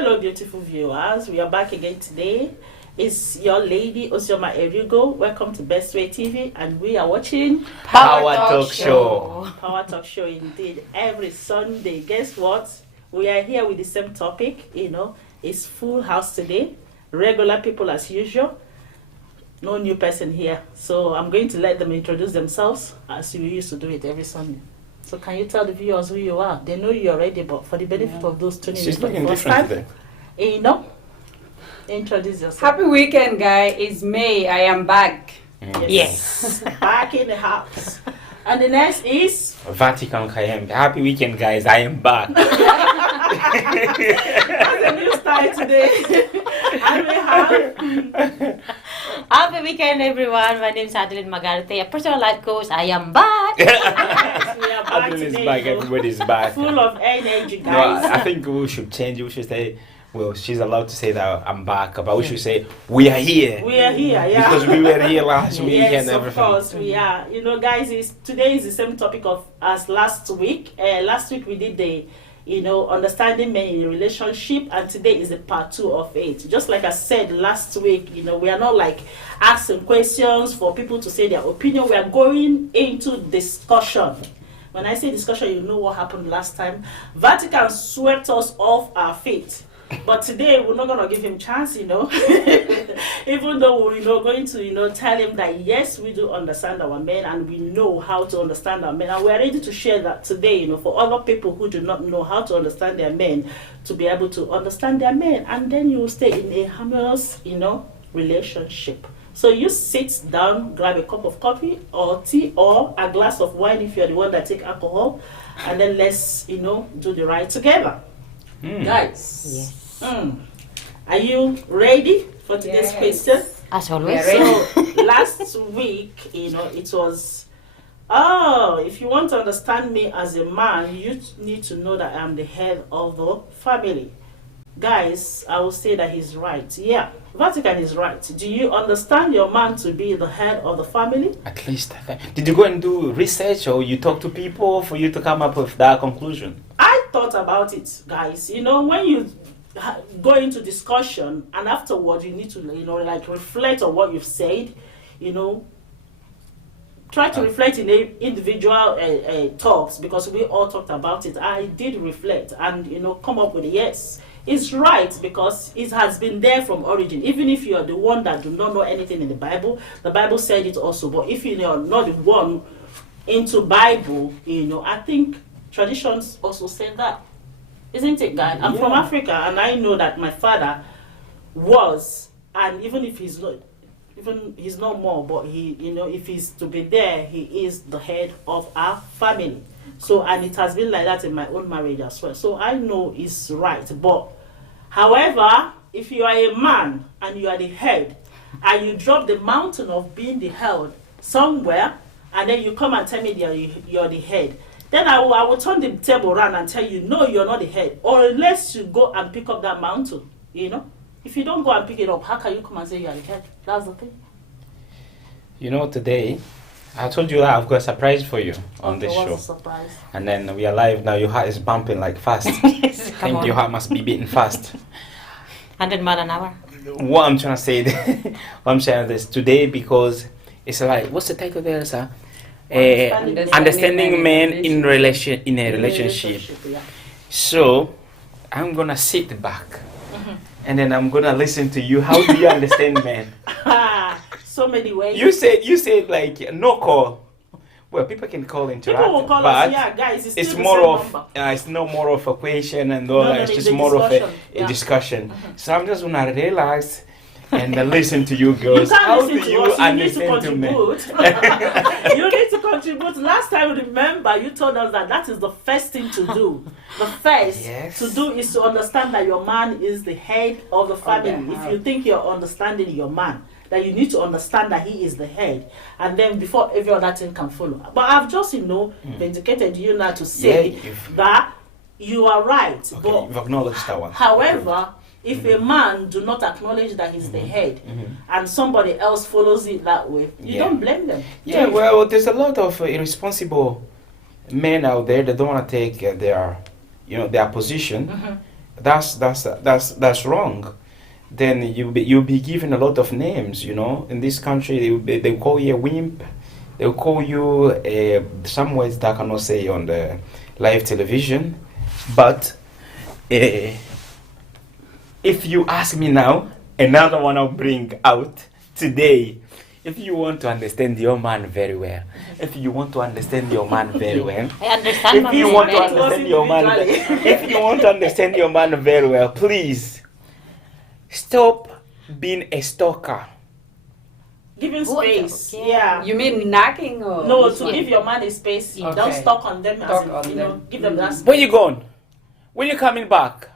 Hello, beautiful viewers. We are back again today. It's your lady, Osioma Erigo. Welcome to Best Way TV, and we are watching Power Talk Show. Power Talk Show, indeed. Every Sunday. Guess what? We are here with the same topic. It's full house today. Regular people as usual. No new person here. So I'm going to let them introduce themselves as we used to do it every Sunday. So can you tell the viewers who you are? They know you already, but for the benefit of those tuning in, She's looking for the first different time, introduce yourself. Happy weekend, guy. It's May. I am back. Yes. Back in the house. And the next is Vatican Kayem. Happy weekend, guys. I am back. that's a new style today. And we have Happy weekend, everyone. My name is Adeline Magarte, a personal life coach. I am back. yes, we are back Everybody's today. back. Everybody's back. Full of energy, No, guys. I think we should change. We should say, well, she's allowed to say that I'm back, but we should say, we are here. We are here, yeah. Because we were here last week Yes, and of everything. course we are. Guys, today is the same topic as last week. Last week we did the, understanding men in a relationship, and today is the part 2 of it. Just like I said last week, we are not like asking questions for people to say their opinion. We are going into discussion. When I say discussion, you know what happened last time. Vatican swept us off our feet. But today we're not gonna give him chance, even though we're going to tell him that yes, we do understand our men and we know how to understand our men, and we're ready to share that today, for other people who do not know how to understand their men, to be able to understand their men, and then you will stay in a harmonious, relationship. So you sit down, grab a cup of coffee or tea or a glass of wine if you're the one that take alcohol, and then let's do the ride together. Guys, Yes. Are you ready for today's Yes. question? As always. So last week, it was, if you want to understand me as a man, you need to know that I'm the head of the family. Guys, I will say that he's right. Yeah, Vatican is right. Do you understand your man to be the head of the family? At least. Did you go and do research or you talk to people for you to come up with that conclusion? I thought about it, guys. When you go into discussion and afterward you need to, reflect on what you've said, try to reflect in the individual talks, because we all talked about it. I did reflect and, come up with a yes. It's right because it has been there from origin. Even if you are the one that do not know anything in the Bible said it also. But if you are not the one into Bible, I think traditions also say that. Isn't it, guy? I'm from Africa, and I know that my father was, and even if he's not more, but he, if he's to be there, he is the head of our family. So, and it has been like that in my own marriage as well. So I know it's right. But, however, if you are a man and you are the head, and you drop the mountain of being the head somewhere, and then you come and tell me you're the head, then I will turn the table around and tell you, no, you're not the head. Or unless you go and pick up that mountain, If you don't go and pick it up, how can you come and say you're the head? That's the thing. Today, I told you that I've got a surprise for you on this What's show. the surprise? And then we are live now. Your heart is bumping like fast. Yes, I come think on. your heart must be beating fast. 100 miles an hour. What I'm trying to say, what I'm saying is today, because it's like, what's the title there, sir? Understanding men in a relationship. Yeah. So I'm gonna sit back and then I'm gonna listen to you. How do you understand men? So many ways. You said like no call. Well, people can call interact, People will call but us, yeah, guys. It's it's still the more same of number. it's no more of a question and all No, that. no, It's it's just a more of discussion. a Yeah. discussion. So I'm just gonna relax and listen to you You girls. can't How listen do to you us. You need to understand to men? contribute. You need to contribute. Last time, remember, you told us that is the first thing to do. The first Yes. to do is to understand that your man is the head of the family. If you think you're understanding your man, that you need to understand that he is the head, and then before every other thing can follow. But I've just vindicated you now to say that you are right. Okay, But you've acknowledged that one. however, if a man do not acknowledge that he's the head, and somebody else follows it that way, you don't blame them. Yeah, well, there's a lot of irresponsible men out there that don't want to take their position that's wrong. Then you'll be given a lot of names. You know, in this country they will call you a wimp. They will call you some words that I cannot say on the live television. But if you ask me now, another one I'll bring out today. If you want to understand your man very well, if you want to understand your man very well, I understand. if you want to very well. understand your man, if you want to understand your man very well, please stop being a stalker. Giving What? space. Okay. Yeah. You mean knocking or? No, to Yeah. give your man a space. Okay. Don't stalk on them. Stalk As on in, you know, them. give them that space. Where you going? When you coming back?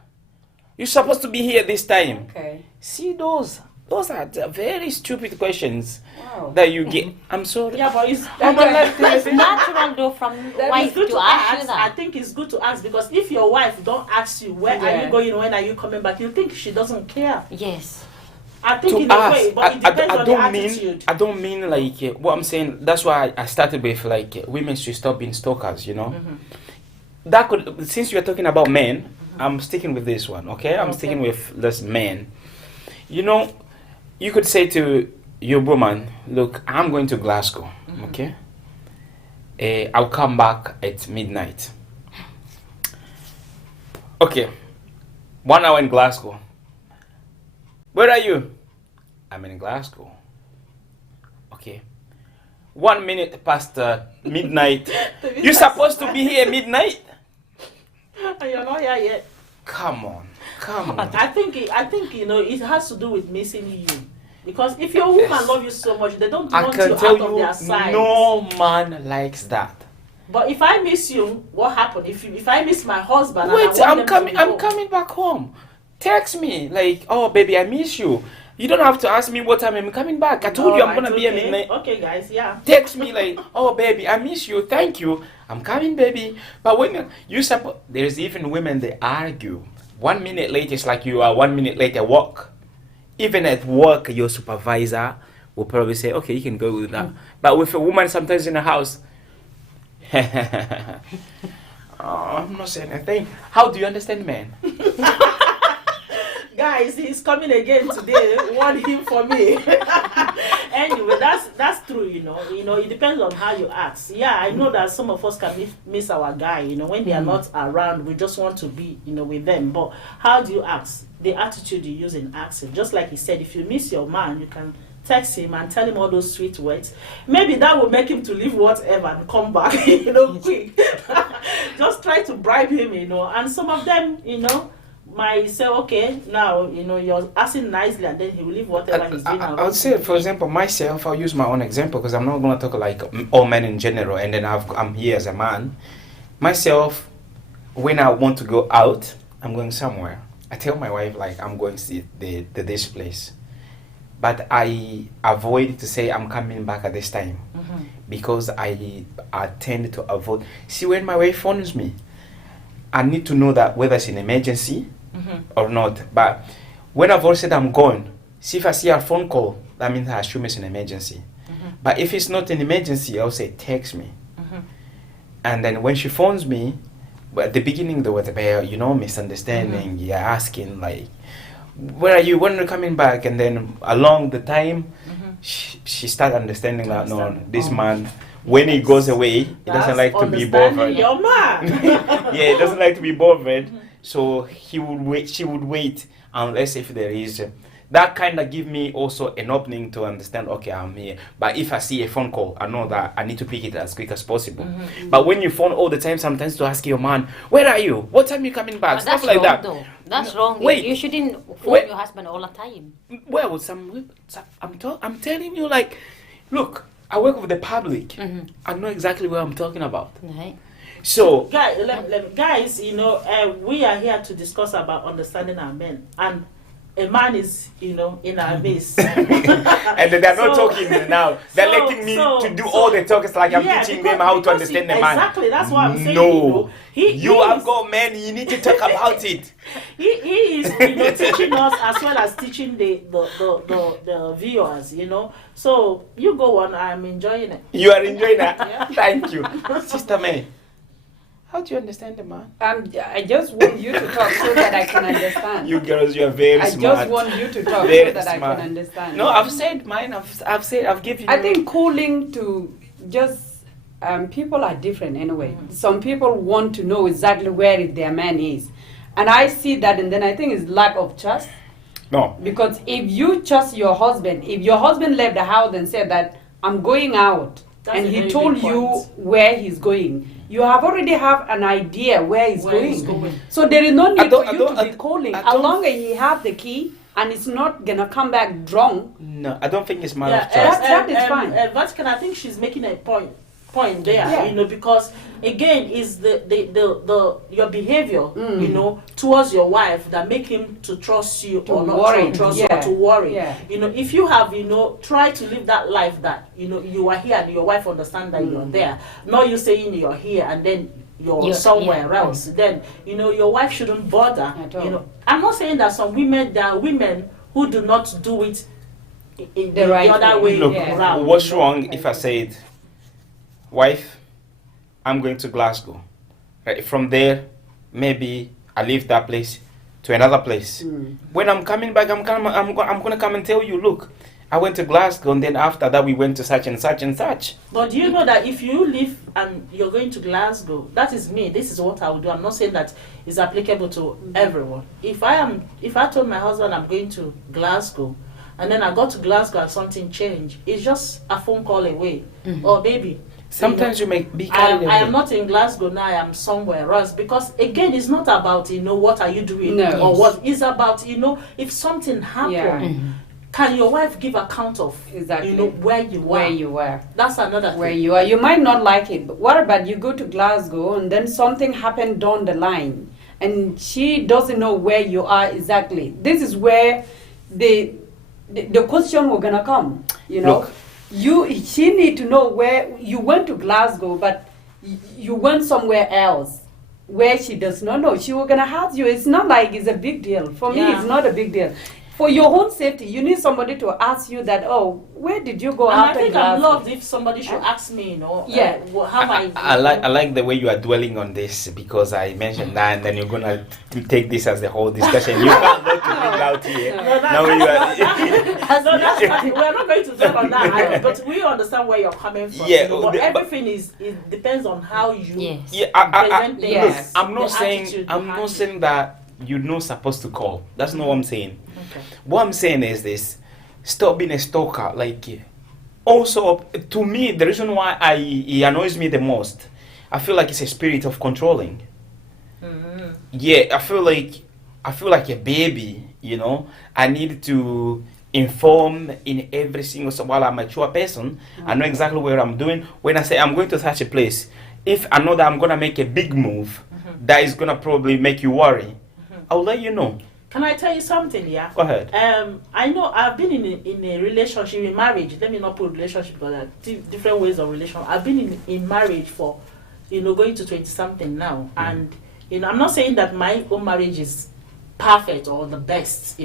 You're supposed to be here this time. Okay. See, those are the very stupid questions Wow. that you get. I'm sorry. Yeah, but it's, I'm on live It's television. natural though from it's wife good to to ask you ask. I that. think it's good to ask because if your wife don't ask you where are Yeah. you going, when are you coming back, you think she doesn't care. Yes. I think To in a ask, way, but it depends on the attitude. I don't mean like what I'm saying. That's why I started with like women should stop being stalkers. You know, that could, since you're talking about men, I'm sticking with this one. Okay, I'm Okay. sticking with this man. You know, you could say to your woman, look, I'm going to Glasgow. Okay, I'll come back at midnight. Okay, 1 hour in Glasgow. Where are you? I'm in Glasgow. Okay. 1 minute past midnight. You're supposed to be here midnight? And you're not here yet. Come on. Come on. I think you know it has to do with missing you. Because if your woman love you so much, they don't I want can you tell out of you, their sight. no man likes that. But if I miss you, what happened? If I miss my husband, and I Wait, want them I'm to coming. be I'm home, coming back home. Text me like, oh baby, I miss you. You don't have to ask me what time I'm coming back. I told you I'm Alright, gonna be at okay. midnight. Okay, guys, yeah. Text me like, oh baby, I miss you. Thank you. I'm coming, baby. But when you suppose, there's even women they argue. 1 minute late is like you are 1 minute late at work. Even at work, your supervisor will probably say, okay, you can go with that. But with a woman, sometimes in the house, oh, I'm not saying anything. How do you understand men? Guys, he's coming again today. Want him for me. Anyway, that's true. You know, it depends on how you ask. Yeah, I know that some of us can miss our guy. You know, when they are not around, we just want to be, with them. But how do you ask? The attitude you use in asking. Just like he said, if you miss your man, you can text him and tell him all those sweet words. Maybe that will make him to leave whatever and come back, quick. Just try to bribe him, And some of them, might say, okay, now, you're asking nicely, and then he will leave whatever he's doing. I would say, for example, myself, I'll use my own example because I'm not going to talk like all men in general, and then I'm here as a man. Myself, when I want to go out, I'm going somewhere. I tell my wife, like, I'm going to this place. But I avoid to say I'm coming back at this time because I tend to avoid. See, when my wife phones me, I need to know that whether it's an emergency or not. But when I've already said I'm going, see if I see a phone call, that means I assume it's an emergency. But if it's not an emergency, I'll say text me. And then when she phones me, well, at the beginning there was a misunderstanding. You're asking like, where are you? When are you coming back? And then along the time, she started understanding that no, this man, when he goes away, he doesn't like to be bothered. Your man. Yeah, he doesn't like to be bothered. So he would wait. She would wait unless if there is. That kind of give me also an opening to understand. Okay, I'm here. But if I see a phone call, I know that I need to pick it as quick as possible. But when you phone all the time, sometimes to ask your man, where are you? What time you coming back? But Stuff that's like wrong, that. though. That's wrong. Wait. You shouldn't phone Wait. your husband all the time. Well, I'm telling you, like, look, I work with the public. I know exactly what I'm talking about. Right. So, Guys, we are here to discuss about understanding our men, and a man is, in our midst. and they're not talking now. They're letting me to do all the talk. It's like I'm teaching them how to understand the man. Exactly, that's what I'm saying. No, He you have is- got men. You need to talk about it. He is, teaching us as well as teaching the viewers, So you go on. I'm enjoying it. You are enjoying that. Yeah. Thank you, Sister May. How do you understand the man? I just want you to talk so that I can understand. You girls, you are very I smart. just want you to talk Very so that smart. I can understand. No, I've said mine. I've given you. I think cooling to just people are different anyway. Some people want to know exactly where their man is, and I see that, and then I think it's lack of trust. No. Because if you trust your husband, if your husband left the house and said that I'm going out, That's and a he very told big you point. where he's going, you have already have an idea where he's Where going. he's going. So there is no need don't- for I you don't- to I- be calling. I As don't- long as he have the key and it's not gonna come back drunk. No, I don't think it's matter Yeah, of trust. That is fine. Vatican, I think she's making a point there, Yeah. you know, because again, is the your behavior, Mm. you know, towards your wife that make him to trust you To or not worry, trust yeah. you or to worry. Yeah. You know, if you have, you know, try to live that life that, you know, you are here and your wife understand that you're there. Not you saying you're here and then you're somewhere yeah. else. Then, you know, your wife shouldn't bother. At all. You know, I'm not saying that some women, there are women who do not do it in The right other way. way Look, Yeah. around. what's you know. wrong if I said, wife, I'm going to Glasgow. Right, from there, maybe I leave that place to another place. When I'm coming back, I'm gonna come and tell you, look, I went to Glasgow, and then after that we went to such and such and such. But do you know that if you leave and you're going to Glasgow, that is me. This is what I would do. I'm not saying that it's applicable to everyone. If I told my husband I'm going to Glasgow, and then I got to Glasgow and something changed, it's just a phone call away. Or baby, Sometimes you may be I carried am away. not in Glasgow now. I am somewhere else because again, it's not about what are you doing No. or what. It's about if something happened. Yeah. Can your wife give account of Exactly. where you Where are? you were. That's another Where thing. you are. You might not like it, but what about you go to Glasgow and then something happened down the line and she doesn't know where you are exactly. This is where the question will gonna come, you know. Look. She need to know where you went to Glasgow, but you went somewhere else where she does not know. She will gonna ask you. It's not like it's a big deal. For me, Yeah. it's not a big deal. For your own safety, you need somebody to ask you that, oh, where did you go And I after think I'm Glasgow? loved if somebody should ask me, Yeah. how I I like the way you are dwelling on this because I mentioned that, and then you're gonna take this as the whole discussion. You can't let to bring out here. No, that- Now you no, are. that's not, we're not going to dwell on that, but we understand where you're coming from. Yeah, but but- everything it depends on how you Yes. Yeah, present things. Yes. I'm not the saying attitude I'm behind not it. saying that you're not supposed to call. That's not what I'm saying. Okay. What I'm saying is this: stop being a stalker. Like, also to me, the reason why he annoys me the most, I feel like it's a spirit of controlling. Yeah, I feel like a baby. You know, I need to inform in every single. So while I'm a mature person, I know exactly where I'm doing. When I say I'm going to such a place, if I know that I'm gonna make a big move, that is gonna probably make you worry, I'll let you know. Can I tell you something? Yeah. Go ahead. I know I've been in a relationship, in marriage. Let me not put relationship because there are different ways of relation. I've been in marriage for, going to 20 something now, and I'm not saying that my own marriage is perfect or the best.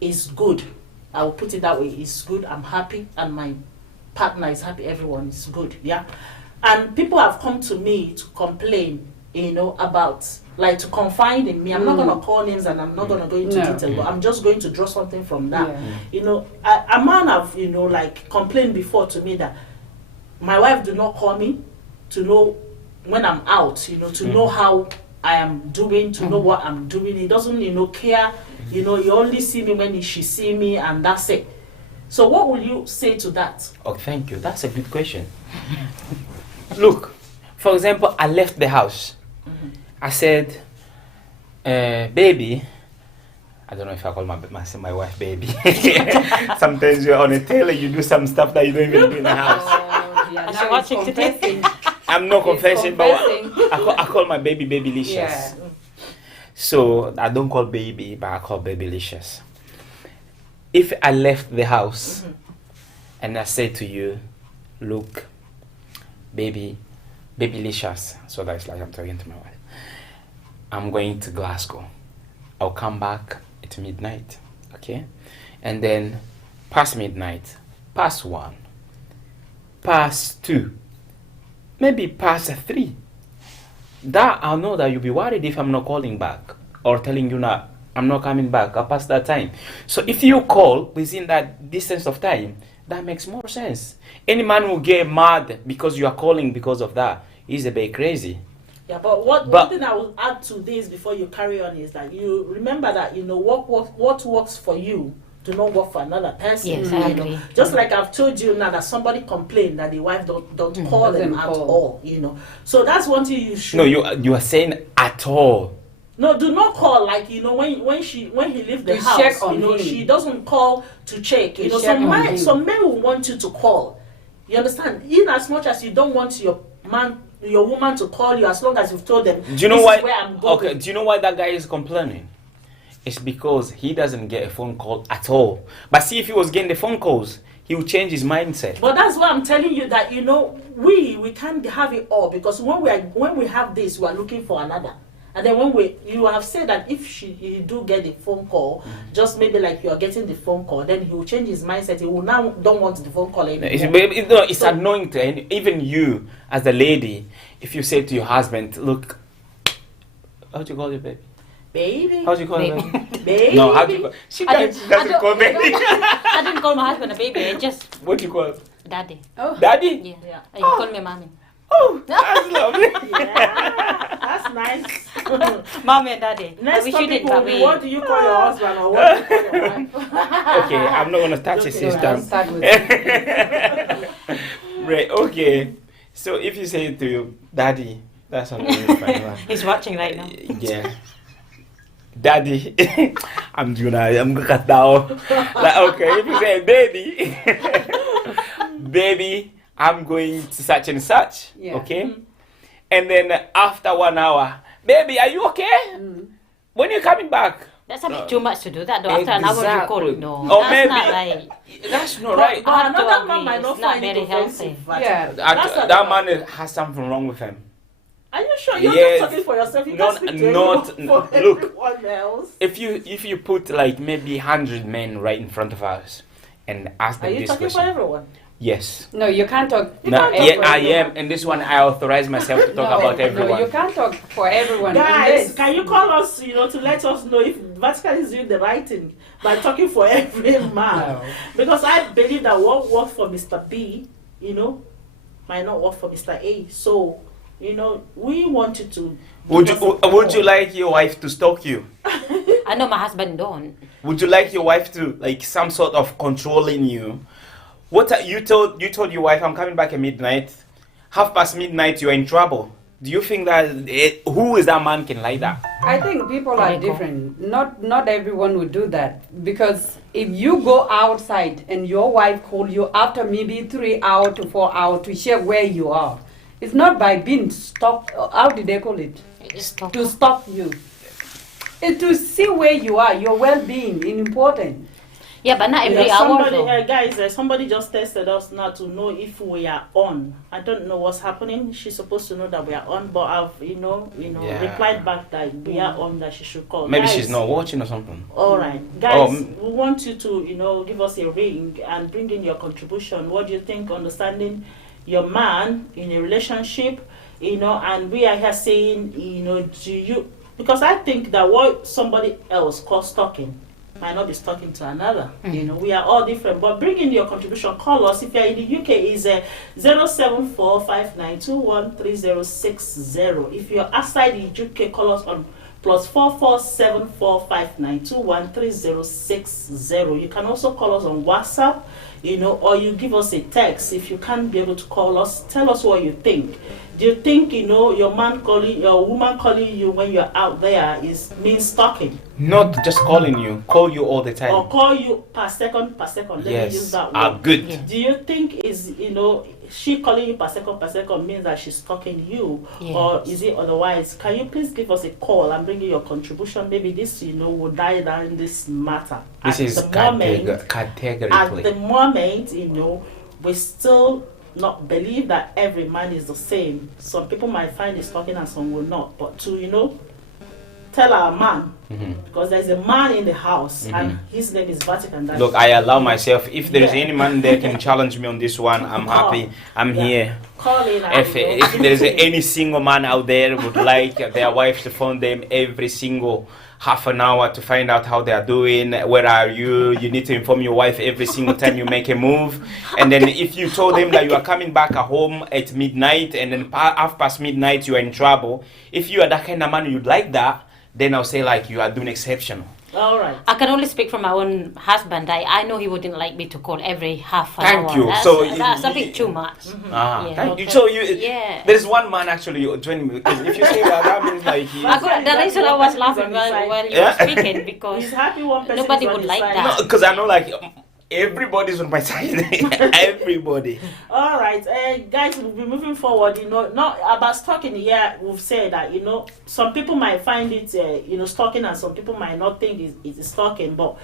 It's good. I will put it that way. It's good. I'm happy, and my partner is happy. Everyone is good. Yeah. And people have come to me to complain, about like to confide in me. I'm not gonna call names and I'm not gonna go into No. detail, but I'm just going to draw something from that. Yeah. A man have like complained before to me that my wife do not call me to know when I'm out, to know how I am doing, to know what I'm doing. He doesn't care. You only see me when she see me, and that's it. So what will you say to that? Oh, thank you. That's a good question. Look, for example, I left the house. I said, baby. I don't know if I call my wife baby. Sometimes you're on a tailor, you do some stuff that you don't even do in the house. Oh, yeah, And now she it's watching today. confessing. I'm not It's confessing, but confessing. I call my baby Babylicious. Yeah. So I don't call baby, but I call Babylicious. If I left the house and I say to you, look, Babylicious, so that's like I'm talking to my wife, I'm going to Glasgow. I'll come back at midnight, okay? And then past midnight, past 1, past 2, maybe past 3, that I know that you'll be worried if I'm not calling back or telling you not I'm not coming back. I past that time. So if you call within that distance of time, that makes more sense. Any man will get mad because you are calling because of that. He's a bit crazy. Yeah, but one thing I will add to this before you carry on is that you remember that what works for you do not work for another person. Yes, I agree. Just like I've told you now that somebody complained that the wife don't call them at all. So that's one thing you should. No, you are saying at all. No, do not call when he leaves the To house. check on him. She doesn't call to check. To check on him. Some men will want you to call. You understand? In as much as you don't want your woman to call you, as long as you've told them. Do you know this why? Is where I'm going. Okay. Do you know why that guy is complaining? It's because he doesn't get a phone call at all. But see, if he was getting the phone calls, he would change his mindset. But that's why I'm telling you that we can't have it all, because when we have this, we are looking for another. And then you have said that if you do get the phone call, just maybe like you are getting the phone call, then he will change his mindset. He will now don't want the phone call anymore. It's annoying to even you as a lady. If you say to your husband, "Look, how'd you call your baby? Baby. How'd you call your baby? Baby. No, how'd you call? She doesn't call baby. I didn't call my husband a baby. I just What do you call? daddy. Oh. Daddy? Yeah. You call me mommy. Oh, that's lovely. Yeah, that's nice. Mommy and daddy. Next We topic shouldn't, will but be, we. what do you call your husband or what do you call your wife? Okay, I'm not gonna touch it Okay, this no, time. Start with Right, okay. So if you say to you, Daddy, that's not really funny, man. He's watching right now. Yeah. Daddy, I'm gonna cut down. Like, okay, if you say baby, baby, I'm going to such and such. Yeah. Okay? And then after 1 hour, baby, are you okay? When you coming back? That's a bit too much to do that though. After an hour you call. Exactly. No, Or that's maybe- not right. That's not right. But I have to another agree, man might not it's not find it very healthy. offensive. but Yeah. that's That another- man has something wrong with him. Are you sure? You're Yes. not talking for yourself. You Not- can't speak to not- anyone for look. everyone else. If you put like maybe 100 men right in front of us and ask Are them you this talking for question, everyone? yes. No, you can't talk. You No, can't talk yeah, for I everyone. am, and this one I authorize myself to talk about everyone. No, you can't talk for everyone. Guys, Unless- can you call us, to let us know if Vatican is doing the right thing by talking for every man? No. Because I believe that what worked for Mr. B, might not work for Mr. A. So, we want you to. Would give you us a would you call. like your wife to stalk you? I know my husband don't. Would you like your wife to like some sort of controlling you? You told your wife I'm coming back at midnight. midnight, you're in trouble. Do you think that who is that man can like that? I think people There are you go. different. Not everyone would do that, because if you go outside and your wife call you after maybe 3 hours to 4 hours to share where you are, it's not by being stopped. How did they call it? Stop. To stop you. It's to see where you are, your well-being is important. Yeah, but not every hour though. Guys, somebody just tested us now to know if we are on. I don't know what's happening. She's supposed to know that we are on, but I've Yeah. replied back that we are on, that she should call. Maybe Guys, she's not watching or something. All right, guys, Oh, we want you to give us a ring and bring in your contribution. What do you think? Understanding your man in a relationship, and we are here saying, do you? Because I think that what somebody else calls stalking might not be stalking to another. We are all different. But bring in your contribution. Call us. If you're in the UK, is 07459213060. If you're outside the UK, call us on +447459213060. You can also call us on WhatsApp, or you give us a text. If you can't be able to call us, tell us what you think. Do you think your woman calling you when you're out there means stalking? Not just calling you, call you all the time. Or call you per second? Let me use Yes, that ah, word. good. Yeah. Do you think she calling you per second means that she's stalking you? Yes. Or is it otherwise? Can you please give us a call and bring in your contribution? Maybe this, will die down this matter. This is At the moment, categorically. we still not believe that every man is the same. Some people might find it stalking and some will not. But to tell our man, Mhm. because there's a man in the house and his name is Vatican. That's Look, I allow myself. If there's Yeah. any man there can challenge me on this one, I'm happy. I'm Yeah. here. call in. If there's any single man out there would like their wife to phone them every single half an hour to find out how they are doing, where are you? You need to inform your wife every single time you make a move. And then if you told them that you are coming back at home at midnight and then half past midnight you are in trouble, if you are that kind of man you'd like that, then I'll say like you are doing exceptional. All right. I can only speak from my own husband. I know he wouldn't like me to call every half an Thank hour. you. That's, So that's a you- bit too much. Ah, Yeah. thank you. Okay. So you, Yeah. there's one man actually joining me because if you say that, that means like he, I could, the reason I was laughing while you were Yeah. speaking because He's happy one person Nobody is on would his like side. that. no, because I know like everybody's on my side. Everybody. All right, guys, we'll be moving forward. Not about stalking. Yeah, we've said that. Some people might find it, stalking, and some people might not think it's stalking. But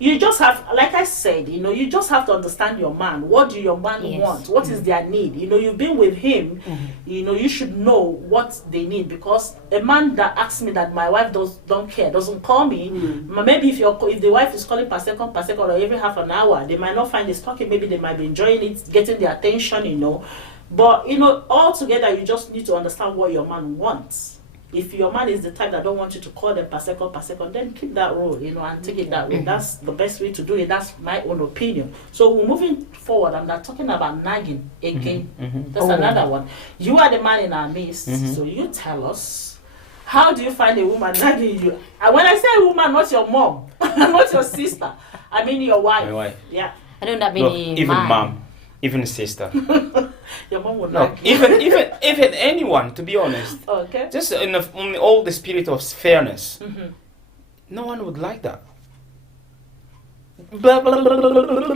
you just have, like I said, you just have to understand your man. What do your man Yes. want? What is their need? You've been with him. You should know what they need, because a man that asks me that my wife don't care, doesn't call me. Maybe if the wife is calling per second, or every half an hour, they might not find it stalking. Maybe they might be enjoying it, getting the attention. But all together, you just need to understand what your man wants. If your man is the type that don't want you to call them per second, then keep that role, and take it that way. That's the best way to do it. That's my own opinion. So we're moving forward. I'm not talking about nagging again. That's another one. You are the man in our midst, so you tell us, how do you find a woman nagging you? And when I say woman, not your mom, not your sister. I mean your wife. My wife. Yeah, I don't have Look, any even man. mom, even sister. your mom would No, nag you. even anyone. To be honest, Okay. just in all the spirit of fairness, no one would like that. Blah, blah, blah, blah, blah, blah,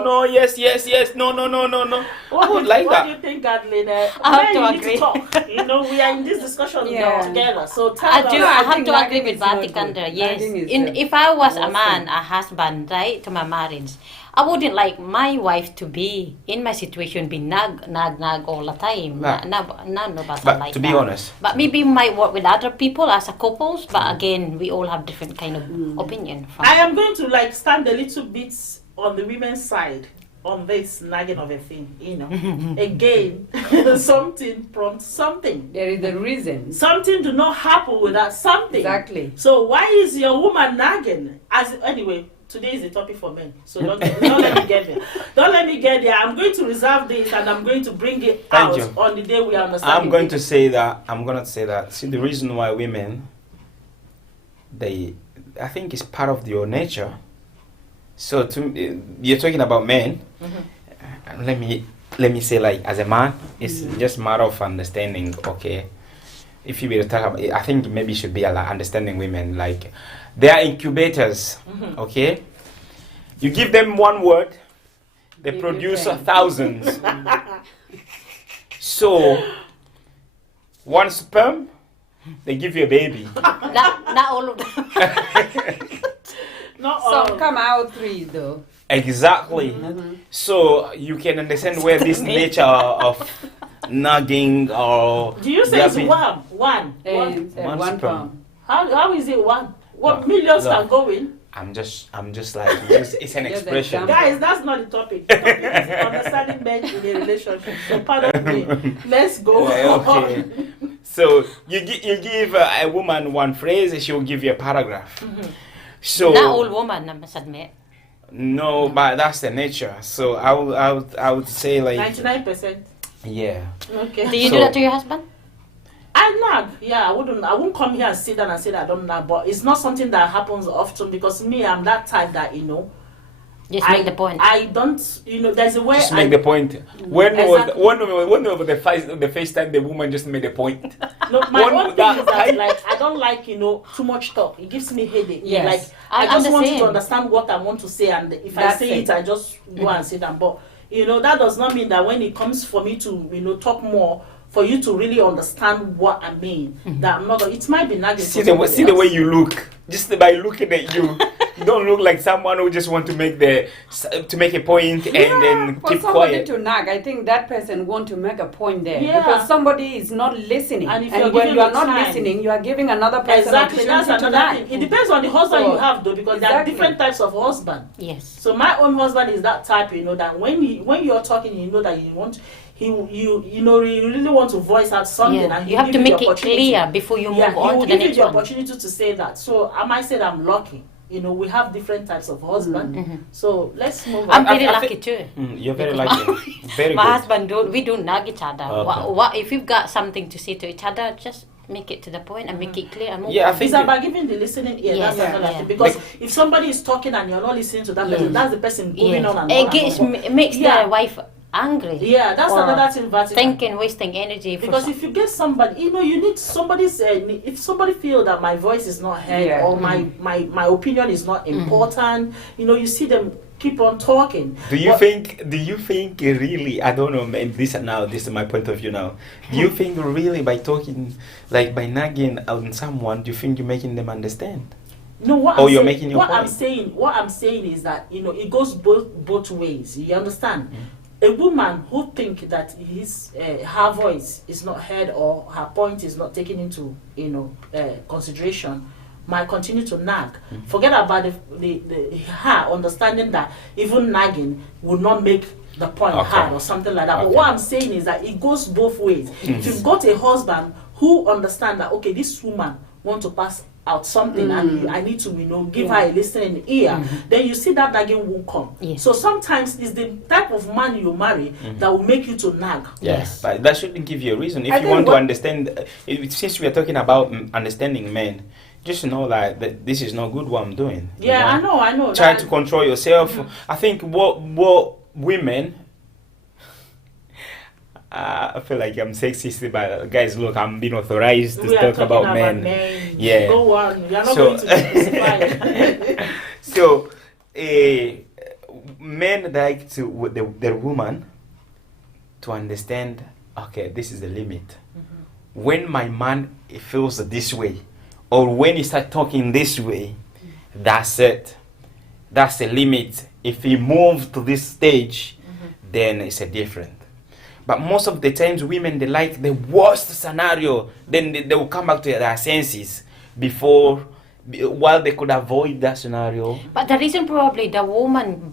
no. Yes. No. I would like What do that. you think, Adeline? I have to You need agree. talk. We are in this discussion Yeah. together. So tell I us. do. No, I I have think to agree nagging with is not Vatican good. there. Yes. Nagging is If I was a worst man, thing. a husband, right, to my marriage, I wouldn't like my wife to be in my situation, be nag all the time. Nah. None of us But are like to that. be honest, But maybe might work with other people as a couples. But again, we all have different kind of opinion. From I am going to stand a little bit on the women's side on this nagging of a thing. Again, something prompts something. There is a reason. Something do not happen without something. Exactly. So why is your woman nagging? Anyway, today is the topic for men. So don't let me get there. Don't let me get there. I'm going to reserve this and I'm going to bring it Thank out you. on the day we understand. I'm going to say that. See, the reason why women, I think it's part of your nature. So you're talking about men. Let me say, like, as a man, it's just matter of understanding. Okay, if you will talk about, I think maybe it should be like understanding women. Like, they are incubators. Okay, you give them one word, they Give you produce 10. thousands. So, one sperm, they give you a baby. not all of them. Not Some all. come out 3 though. Exactly. So you can understand where this nature of nagging or Do you say it's yapping- one? And One one sperm. pound. How is it one? What No, millions no. are going? I'm just like it's an Just expression. example. Guys, that's not the topic. The topic is understanding men in a relationship. So pardon me. Let's go Okay. on. So you give a woman one phrase, she'll give you a paragraph. So Not all women, I must admit. no, but that's the nature. So I would say like 99%. yeah. Okay. Do you do So- that to your husband? I nag. Yeah, I wouldn't come here and sit down and say that I don't nag, but it's not something that happens often because me, I'm that type that Just make the point. I don't, there's a way. Just make the point. When Exactly. when over the first time the woman just made the point. No, my One own with thing that is that height. like I don't like too much talk. It gives me headache. Yes. Like I'm I just the want you same. to understand what I want to say, and if I That's say it, it. I just go and sit down. But that does not mean that when it comes for me to talk more, for you to really understand what I mean, that I'm not. It might be nagging. See the way you look. Just by looking at you, don't look like someone who just want to make a point and then For keep somebody quiet. to nag, I think that person want to make a point there Yeah. because somebody is not listening, And if and you're when giving you are the not time- listening, you are giving another person Exactly, that's opportunity to another nag. thing. It depends on the husband So- you have though, because there are Exactly. different types of husband. Yes. So my own husband is that type, that when you're talking, that you want, you really want to voice out something, Yeah. and You have to give make the it opportunity. clear before you Yeah, move on he will to the give you next the one. opportunity to say that. So I might say that I'm lucky. We have different types of husband. So let's move I'm on. very I lucky think- too. You're very Because lucky. Very My good. husband we don't nag each other. Okay. What if you've got something to say to each other, just make it to the point and make it clear and move Yeah, I on. think It's about giving the listening ear. Yes, That's another yeah. thing. Because if somebody is talking and you're not listening to that person, Yes. that's the person moving Yes. on and It on. gets, and on. it makes Yeah. the wife angry. Yeah, that's or another thing. But Thinking, wasting energy. For because some- if you get somebody, you need somebody's. If somebody feel that my voice is not heard Yeah. or my opinion is not important, you see them keep on talking. Do you But- think really, I don't know, man, this is my point of view now. Do you think really by talking, like by nagging on someone, do you think you're making them understand? No, what Oh, I'm you're saying, making your what point. What I'm saying is that it goes both ways. You understand? A woman who think that her voice is not heard or her point is not taken into consideration might continue to nag. Forget about her understanding that even nagging would not make the point Okay. hard or something like that. But Okay. what I'm saying is that it goes both ways. If you've got a husband who understand that, okay, this woman want to pass out something and I need to give her a listening ear, then you see that nagging won't come. Yes. So sometimes it's the type of man you marry that will make you to nag. Yes. But that shouldn't give you a reason. If I you think want to what- understand, since we are talking about understanding men, just know that this is not good what I'm doing. you Yeah, know? I know. Try that- to control yourself. I think what women. I feel like I'm sexist, but guys, look, I'm being authorized to we are talk talking about men. Yeah. Go on. You are not So- going to specify. So, men like with the woman to understand. Okay, this is the limit. When my man feels this way, or when he start talking this way, that's it. That's the limit. If he moves to this stage, then it's a different. But most of the times, women they like the worst scenario. Then they will come back to their senses while they could avoid that scenario. But the reason probably the woman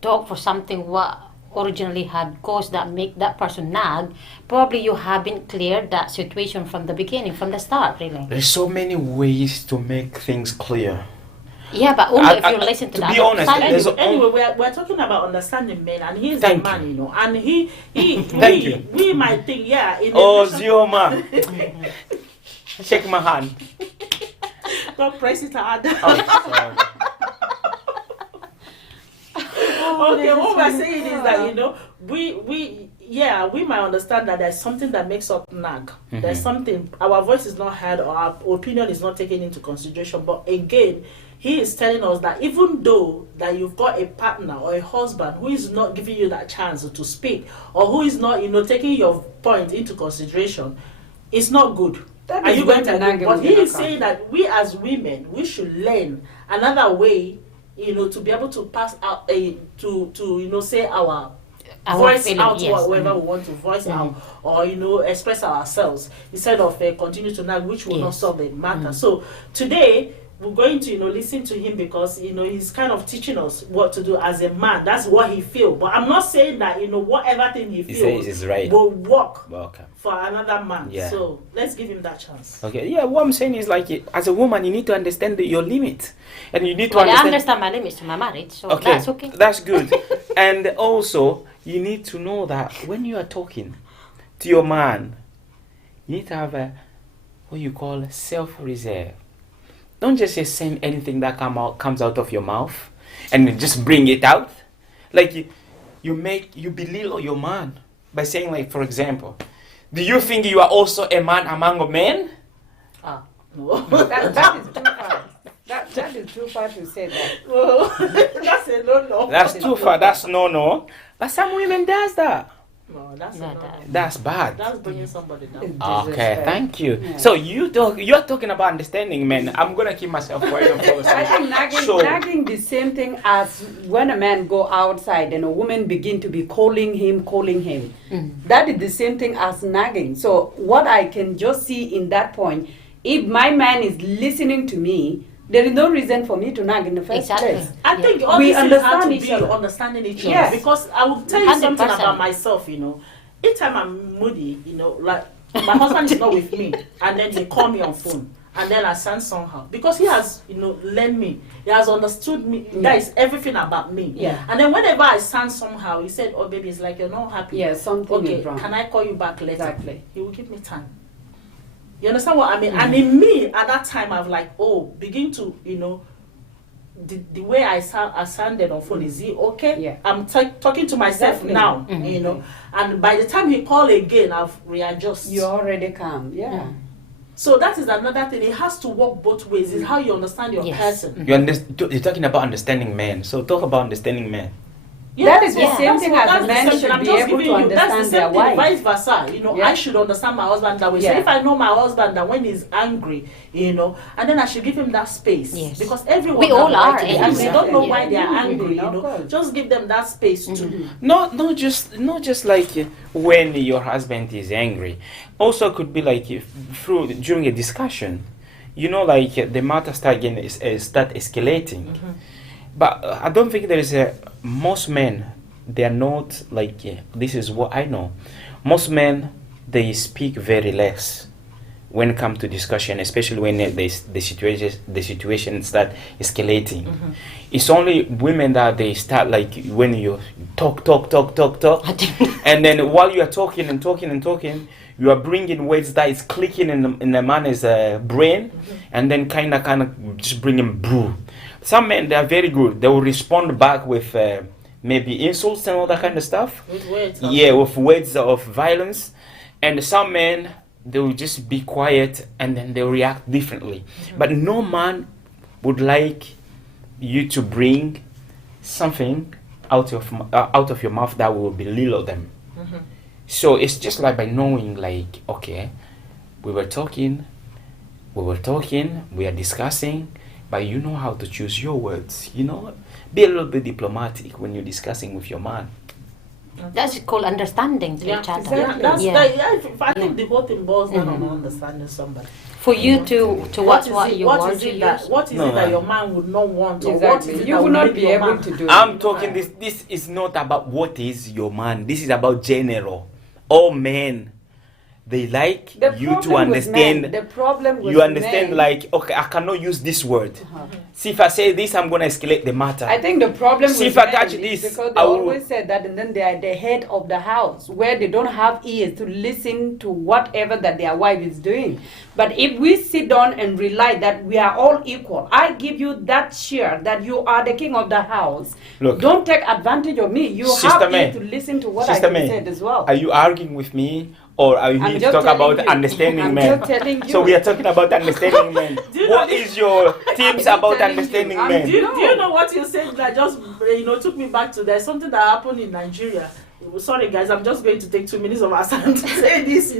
talk for something what originally had caused that make that person nag, probably you haven't cleared that situation from the beginning, from the start, really. There's so many ways to make things clear. Yeah, but only if you listen to to the be other honest, side. there's Anyway, we're talking about understanding men, and he's Thank the man, and he Thank you. we might think, yeah. In a Oh, relation- Zioma. Shake my hand. Don't press it hard. Oh, sorry. Okay, what we're saying is that we might understand that there's something that makes us nag. There's something, our voice is not heard or our opinion is not taken into consideration. But again, he is telling us that even though that you've got a partner or a husband who is not giving you that chance to speak, or who is not taking your point into consideration, it's not good. That Are is you when going to the nagging But will he not is come. saying that we as women, we should learn another way, to be able to pass out to say our voice feeling, out yes. whatever we want to voice out, or express ourselves instead of continue to nag, which will not Yes. solve the matter. So today we're going to listen to him because he's kind of teaching us what to do as a man. That's what he feels. But I'm not saying that whatever thing he feels says is right. will work Okay. for another man. Yeah. So let's give him that chance. Okay. Yeah. What I'm saying is like, as a woman, you need to understand your limit, and you need to Well, I understand. understand my limits to my marriage, so Okay, that's okay. that's good. And also, you need to know that when you are talking to your man, you need to have what you call self-reserve. Don't just say anything that comes out of your mouth, and just bring it out. Like you belittle your man by saying, like, for example, do you think you are also a man among men? No. That is too far. That is too far to say that. Well, that's a no. That's too far. That's no. But some women does that. No, that's Yeah, another- That's bad. that's bringing somebody down. Okay, Disrespect. thank you. Yeah. So you're talking about understanding, man. I'm gonna keep myself quiet for a I second. think So- nagging the same thing as when a man go outside and a woman begin to be calling him. That is the same thing as nagging. So what I can just see in that point, if my man is listening to me, there is no reason for me to nag in the first Exactly. place. I Yeah. think all We these things have to understand be each other. understanding each other. Yes. Because I will tell you something 100%. about myself, you know. Each time I'm moody, you know, like my husband is not with me, and then they call me on phone, and then I send somehow because he has, you know, learned me. He has understood me. That is everything about me. Yeah. And then whenever I send somehow, he said, "Oh, baby, it's like you're not happy." Yeah, something Okay, is wrong. can I call you back later? Exactly. He will give me time. You understand what I mean? And in me, at that time, I was like, oh, begin to, you know, the way I sounded on phone, is he okay? Yeah. I'm talking to myself Exactly. now, you know. And by the time he call again, I've readjusted. You're already calm. Yeah. So that is another thing. It has to work both ways. It's how you understand your Yes. person. You're talking about understanding men. So talk about understanding men. That is the Yeah. same thing as that's a the man same should thing. I'm be just able giving to you- that's the understand same their thing, wife. vice versa. You know, Yeah. I should understand my husband that way. Yeah. So if I know my husband that when he's angry, you know, and then I should give him that space. Yes. Because everyone We have all right are to be angry. angry. They don't know Yeah. why they are Yeah. angry, you Of know. course. Just give them that space too. Not just like when your husband is angry. Also could be like if through during a discussion. You know, like the matter start escalating. But I don't think there is a most men. They are not like this is what I know. Most men they speak very less when it comes to discussion, especially when the situation start escalating. It's only women that they start like when you talk, and then while you are talking and talking, you are bringing words that is clicking in the man's brain, and then kind of just bringing brew. Some men they are very good. They will respond back with maybe insults and all that kind of stuff. With words. Yeah, with words of violence. And some men, they will just be quiet and then they'll react differently. But no man would like you to bring something out of your mouth that will belittle them. So it's just like by knowing, like, okay, we are talking, we are discussing, but you know how to choose your words, you know? Be a little bit diplomatic when you're discussing with your man. That's called understanding to Yeah, each other. exactly. Exactly. That's Yeah. I think the whole thing boils down on understanding somebody. For you to watch is what it- you what want is to it that use. what is No, it that man. your man would not want, or what is Exactly. it You that will not make be your able man- to do I'm it. talking this is not about what is your man. This is about general. All men, they like The you to problem with men- understand. the problem with You understand, men- like, okay, I cannot use this word. See, if I say this, I'm gonna escalate the matter. I think the problem See, with if I men touch is this, because they I will- always said that, and then they are the head of the house, where they don't have ears to listen to whatever that their wife is doing. But if we sit down and rely that we are all equal, I give you that share that you are the king of the house. Look. Don't take advantage of me. You Sister have May. ear to listen to what Sister I May, said as well. Are you arguing with me, or are you I'm here to just talk telling about you. understanding I'm men? just telling you. So we are talking about understanding men. you What know- is your tips I'm about telling you, understanding I'm men? Do you know what you said that just took me back to there's something that happened in Nigeria. Sorry guys, I'm just going to take 2 minutes of our time to say this,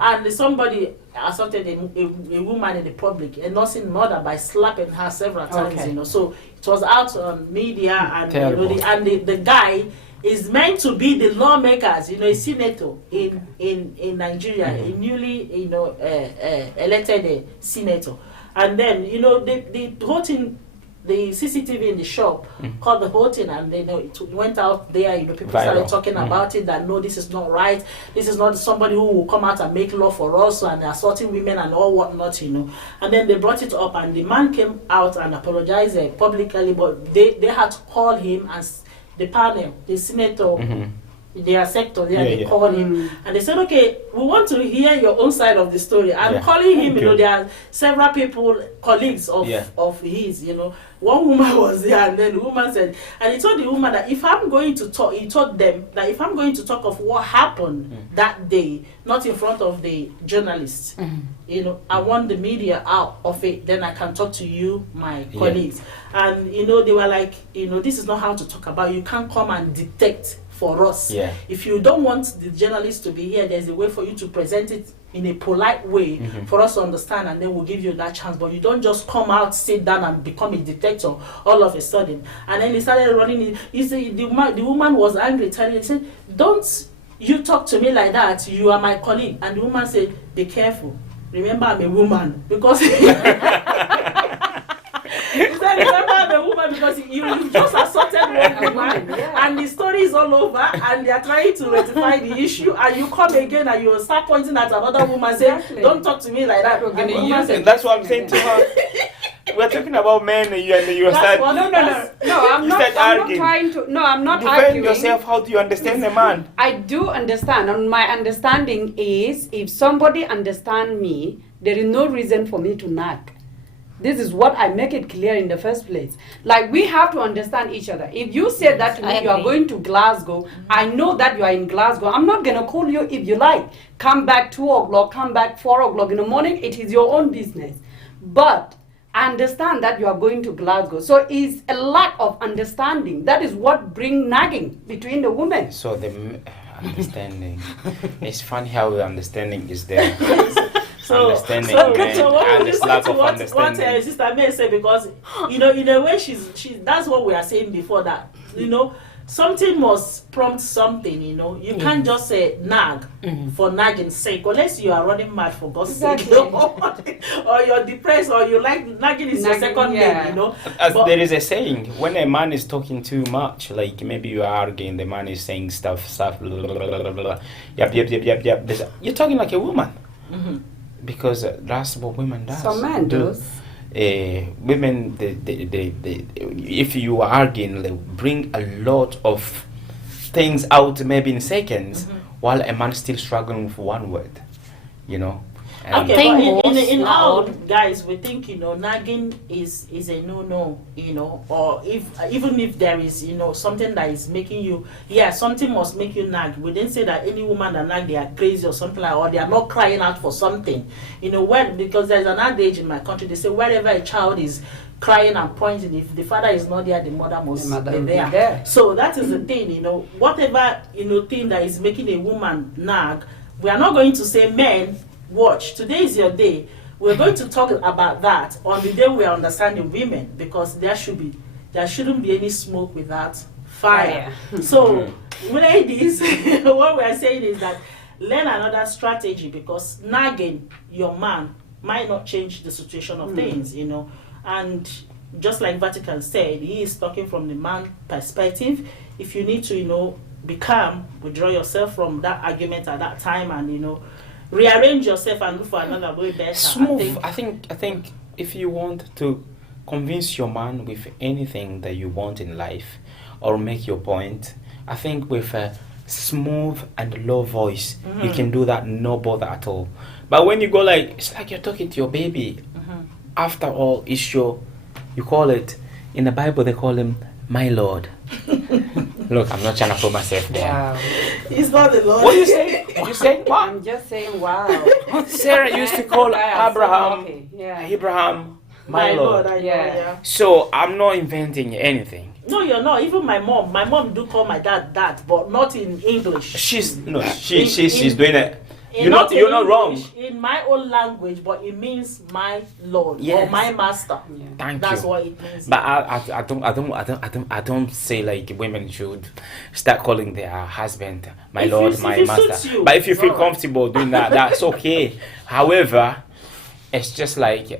and somebody assaulted a woman in the public, a nursing mother, by slapping her several times, Okay. so it was out on media, and Terrible. the guy is meant to be the lawmakers, a senator in Nigeria, a newly elected senator, and then the whole thing, the CCTV in the shop caught the whole thing, and it went out there. People started Viral. talking about it, that no, this is not right. This is not somebody who will come out and make law for us, and assaulting women and all whatnot, And then they brought it up, and the man came out and apologized publicly, but they had to call him, and the panel, the senator, their sector, they Yeah. called him, and they said, okay, we want to hear your own side of the story. I'm Yeah. calling him, Thank you. there are several people, colleagues of his, One woman was there, and then the woman said, and he told the woman that if I'm going to talk, he told them that if I'm going to talk of what happened that day, not in front of the journalists, I want the media out of it, then I can talk to you, my colleagues. And, they were like, this is not how to talk about. You can't come and detect for us. Yeah. If you don't want the journalist to be here, there's a way for you to present it in a polite way for us to understand, and then we'll give you that chance. But you don't just come out, sit down, and become a detector all of a sudden. And then he started running it. He said, the woman was angry, telling him, he said, "Don't you talk to me like that, you are my colleague." And the woman said, "Be careful, remember I'm a woman," because he said, "Remember I'm a woman because you just assaulted one woman, and the story is all over, and they are trying to rectify the issue, and you come again and you start pointing at another woman saying, Exactly. don't talk to me like that." We're gonna And the woman use said, it. That's what I'm saying to her. We're talking about men, and you That's start what- No, I'm You not. start I'm not arguing. trying to. No, I'm not defend arguing. yourself. How do you understand the man? I do understand, and my understanding is if somebody understand me, there is no reason for me to nag. This is what I make it clear in the first place. Like, we have to understand each other. If you say that to me, I you are agree. going to Glasgow, I know that you are in Glasgow. I'm not going to call you if you like. Come back 2 o'clock, come back 4 o'clock in the morning. It is your own business. But I understand that you are going to Glasgow. So it's a lack of understanding. That is what brings nagging between the women. So the understanding. It's funny how the understanding is there. Understanding men so what and we this listen lack to of what understanding. Sister May said, because in a way she's that's what we are saying before, that something must prompt something. You can't just say nag for nagging's sake, unless you are running mad, for God's sake, Exactly. or you're depressed, or you like nagging is your Nagging, second yeah. name. As But- there is a saying, when a man is talking too much, like maybe you are arguing, the man is saying stuff, blah, blah, blah, blah, blah. Yep. You're talking like a woman. Because that's what women does. Some men do. does. Women, they, if you are arguing, they bring a lot of things out maybe in seconds, while a man still struggling with one word, And Okay, Think but in most all, loud. guys, we think nagging is a no, or even if there is something that is making you, something must make you nag. We didn't say that any woman that nag, they are crazy or something like, or they are not crying out for something, because there's an adage in my country, they say wherever a child is crying and pointing, if the father is not there, the mother must The mother be will be there. there. So that is the thing, whatever thing that is making a woman nag, we are not going to say, men, watch, today is your day. We're going to talk about that on the day we are understanding women, because there shouldn't be any smoke without fire. So ladies, what we are saying is that learn another strategy, because nagging your man might not change the situation of things, and just like Vatican said, he is talking from the man perspective. If you need to be calm, withdraw yourself from that argument at that time, and rearrange yourself and look for another way better. smooth. I think if you want to convince your man with anything that you want in life, or make your point, I think with a smooth and low voice, you can do that, no bother at all. But when you go it's like you're talking to your baby. After all, you call it, in the Bible they call him my Lord. Look, I'm not trying to put myself there. Wow. It's not the Lord. What do you say? You say what? I'm just saying, wow. Sarah used to call I am so Abraham, happy. Yeah. Abraham, my Lord. I know, Yeah. yeah. So I'm not inventing anything. No, you're not. Even my mom do call my dad, but not in English. She's doing it. You're not wrong. In my own language, but it means my Lord or Yes. my master. Yeah. Thank That's you. what it means. But I don't say like women should start calling their husband my If Lord, it- my if it master. suits you, But if you it's feel alright. comfortable doing that, that's okay. However, it's just like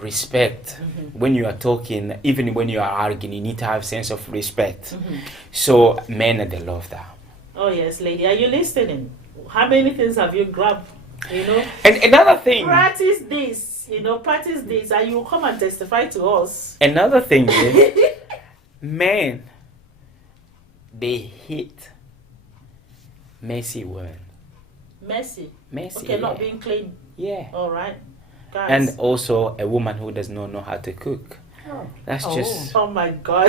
respect. When you are talking, even when you are arguing, you need to have sense of respect. So men, they love that. Oh yes, lady, are you listening? How many things have you grabbed? And another thing, Practice this, and you will come and testify to us. is men, they hate messy women. Messy. Messy. Okay, not yeah. being clean. Yeah. All right, guys. And also a woman who does not know how to cook. Oh. That's Oh. just oh my God.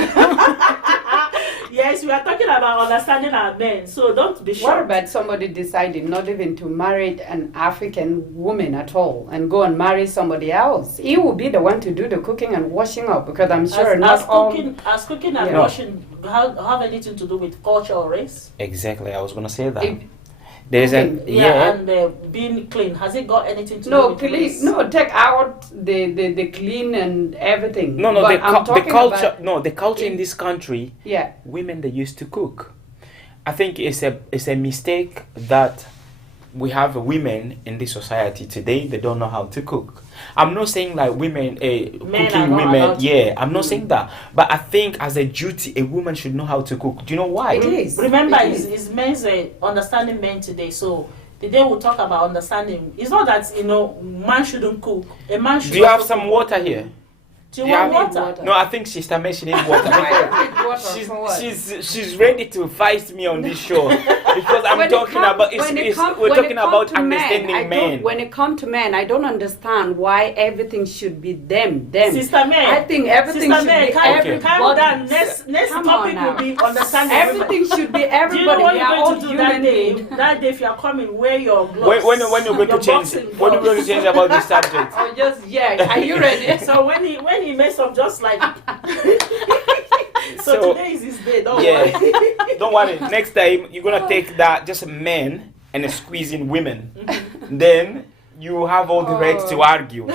Yes, we are talking about understanding our men, so don't be What shocked. about somebody deciding not even to marry an African woman at all and go and marry somebody else? He will be the one to do the cooking and washing up, because I'm sure not all. As cooking and Yeah. washing have anything to do with culture or race? Exactly, I was gonna say that. If- There's a cooking, And being clean, has it got anything to do No, with clean. race? No, take out the clean and everything. no, But I'm the talking culture. about- No, the culture in this country. Yeah. Women they used to cook. I think it's a mistake that we have women in this society today. They don't know how to cook. I'm not saying like women, are cooking not women. allowed to Yeah, I'm not saying that. But I think as a duty, a woman should know how to cook. Do you know why? It is. Remember, It it's men's understanding men today. So the day we talk about understanding, it's not that man shouldn't cook. A man should. Do you have also some cook. water here? Do you Do you want have water? No, I think Sister May she needs water. I don't need water She's, for what? she's ready to fight me on this show because I'm When it talking come- about when it it's come- we're when talking it come about to men, understanding I don't- men. When it comes to men, I don't understand why everything should be them. Sister May. I think everything Sister should May, be calm everybody. down. Next Come topic on will now. be understanding. Everything should be Do you know everybody. what We you're are all going to do that human day? beings. That day, if you are coming, wear your gloves. When you're going to Your change boxing when you're going to gloves. change about this subject? Oh, just yeah. Are you ready? So when he makes up, just like. So So, today is his day. Don't yeah. worry. Don't worry. Next time you're gonna take that just men and squeeze in women. Then you have all the right to argue.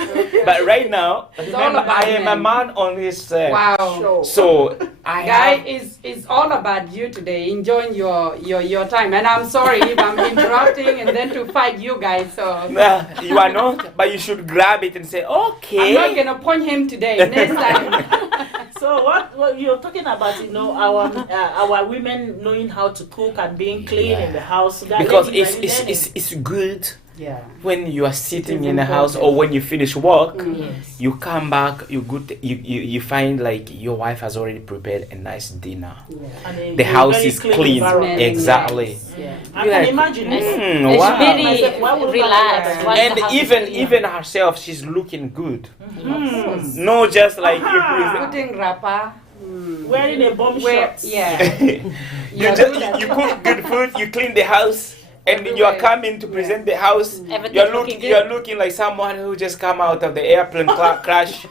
But right now, It's all remember, about I am a men. man on this. Wow. Show. So I Guy, have. it's all about you today, enjoying your time. And I'm sorry if I'm interrupting and then to fight you guys. So Nah, you are not, but you should grab it and say, okay. I'm not gonna punch him today. Next time. So what you're talking about, our women knowing how to cook and being clean in the house. That Because ladies are learning. it's good Yeah. when you are sitting is in a house or important. when you finish work, Yes. you come back, you find like your wife has already prepared a nice dinner. And The a house very is clean clean. environment. Exactly. Yeah. I You're can like, imagine it. It's wow. very Myself, why would I relaxed. like that? once And the house is even clean. even herself, she's looking good. Mm. No, just like you Aha. present. Putting wrapper. Wearing a bomb Where, shorts. yeah. you You're just good at you cook good food, you clean the house, and you are Everywhere. coming to present the house. Everything You're looking looking good. you're looking like someone who just come out of the airplane crash.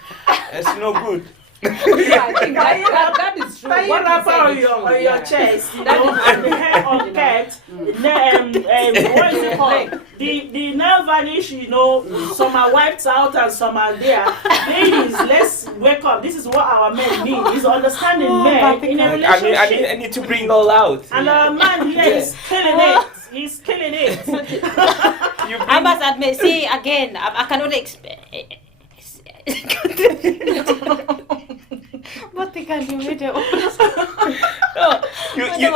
It's no good. Yeah, I think that is true. Tie a What you wrapper said on is your true, on your yeah. chest, you That know, is and the true. hair You know. unkept. What is it called? The nail varnish, some are wiped out and some are there. Ladies, let's wake up. This is what our men need. Is understanding men in a I relationship. need to bring it all out. And our man here is killing it. He's killing it. You I bring- must admit, see again, I can only What the can you video? No,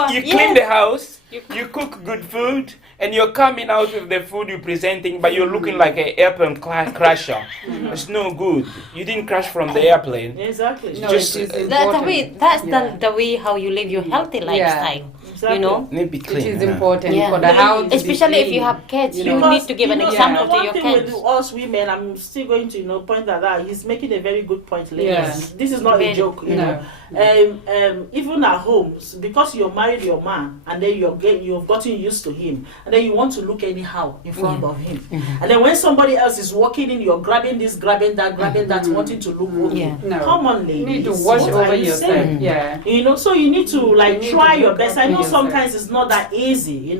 you clean the house, you cook good food, and you're coming out with the food you're presenting, but you're looking like an airplane crasher. It's no good. You didn't crash from the airplane. Exactly. No, Just- it is That's the important. way. That's Yeah. the way how you live your healthy lifestyle. Exactly. You know, Need to be It clean. is yeah. important Yeah. for the house. to be especially if you clean. have kids, You you know. need to give an Because, example to one your thing kids. with us women, I'm still going to point that out. He's making a very good point, ladies. Yeah. This is not Very. a joke, you No. know. Even at home, because you're married your man, and then you've gotten used to him, and then you want to look anyhow in front of him, and then when somebody else is walking in, you're grabbing this, grabbing that, wanting to look okay. Yeah. No. Come on, You ladies. need to wash What are over you yourself. saying? Yeah. So you need to You need try to your look best. I after know yourself. sometimes it's not that easy,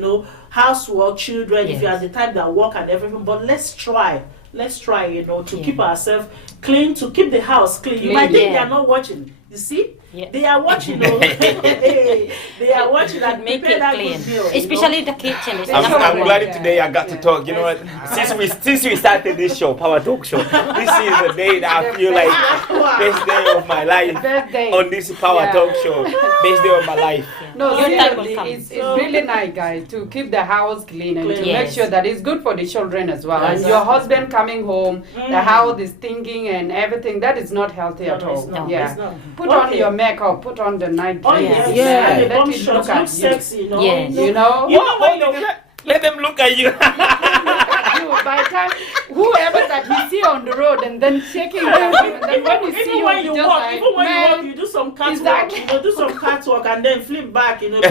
housework, children, if you Yes. are the type that work and everything, but let's try, to Yeah. keep ourselves clean, to keep the house clean. You Clean, might think yeah. they are not watching. You see? Yeah. They are watching, they are watching and Make prepare it that clean, good meal, especially the kitchen. It's I'm, number I'm one. glad today I got to Yeah. talk. You know what? Since we started this show, Power Talk Show, this is the day that I feel like best day of my life Birthday. on this Power Yeah. Talk Show. Best day of my life. No, Your time will seriously, come. it's really nice, guys, to keep the house clean and to Clean. make Yes. sure that it's good for the children as well. And Exactly. your husband coming home, the Mm. house is stinking and everything. That is not healthy at all. it's not, Yeah. it's not. Put on Okay. your makeup. Put on the night Oh dress. yes, Yeah. and the Let bomb it shots look look at you. sexy, Yes. You know. You know when Let them look at you. You, by the time whoever that you see on the road and then shaking them, and then when you see even you, when you just walk, like, even when you man, walk, you do some some catwalk, Exactly. you know, do some catwalk and then flip back, you know.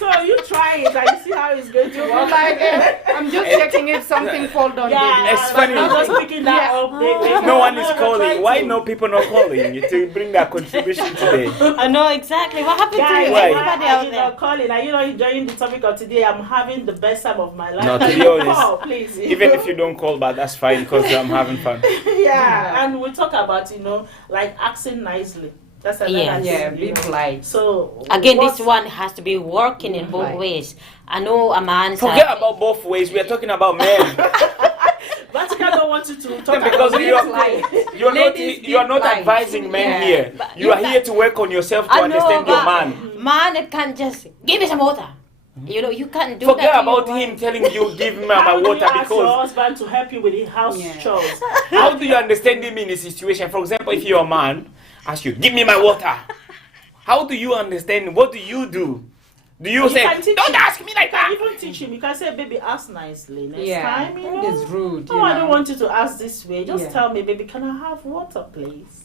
So you try it and you see how it's going to You'll be work. like, I'm just checking if something fall down. Yeah, It's but funny. I'm just picking that up. No one is They're calling. trying Why to- no people not calling to bring their contribution today? I know exactly what happened Guys, to Why? everybody are out you there. not calling? Are you not enjoying the topic of today? I'm having the best time of my life. No, to be honest, Call, please. Even if you don't call, but that's fine because I'm having fun. Yeah, and we talk about, you know, like acting nicely. That's another Yes. thing, Yeah, you be know. polite. So Again, what- this one has to be working in both Right. ways. I know a man. Forget about both ways. We are talking about men. Vatican don't want you to talk Because about you are- polite. You're not. Ladies, You are not be polite. advising men Yeah. here. But You you are here to work on yourself to I know, understand your but man. man can't just give me some water. You know, you can't do Forget that. to about your him wife. telling you give me how my do you water ask your because husband to help you with the house Yeah. chores? how do you understand him in a situation? For example, if you're a man, ask you give me my water. How do you understand? What do you do? Do you say can teach don't him. ask me like You can that? even teach him. You can say, baby, ask nicely next Yeah, time. You that know? is rude. Oh, you I know. don't want you to ask this way. Just Yeah. tell me, baby, can I have water, please?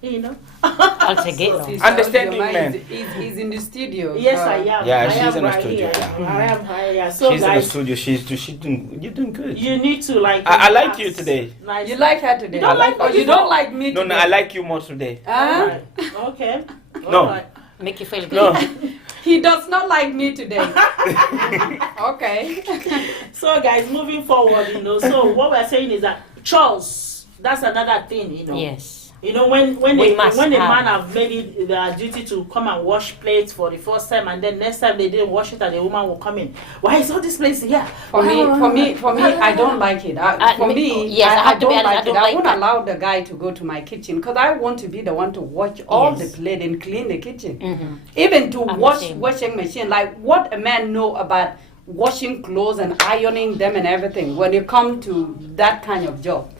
You know? I'll take it. Sister Understanding Ujoma man. is in the studio. Yes, so- I am. Yeah, I she's am in the right studio, here. yeah. I am right here. So, She's in the guys, studio. She's doing. You're doing good. you need to like. I like relax you today. Nicely. You like her today? You don't like or me you don't like me No, today? no, I like you more today. Huh? Alright. Okay. No. Alright. Make you feel good. No. He does not like me today. Okay. So, guys, moving forward, you know, so what we're saying is that chores, that's another thing, you know. Yes. You know, when We a must when a have. man have made it their duty to come and wash plates for the first time, and then next time they didn't wash it, and the woman will come in. Why is all this place here? For me, I don't like it. For me, yes, I have to don't be honest, I like don't it. I like won't that. allow the guy to go to my kitchen because I want to be the one to wash all Yes. the plate and clean the kitchen. Mm-hmm. Even to I'm the wash same. washing machine. Like what a man know about washing clothes and ironing them and everything when you come to that kind of job.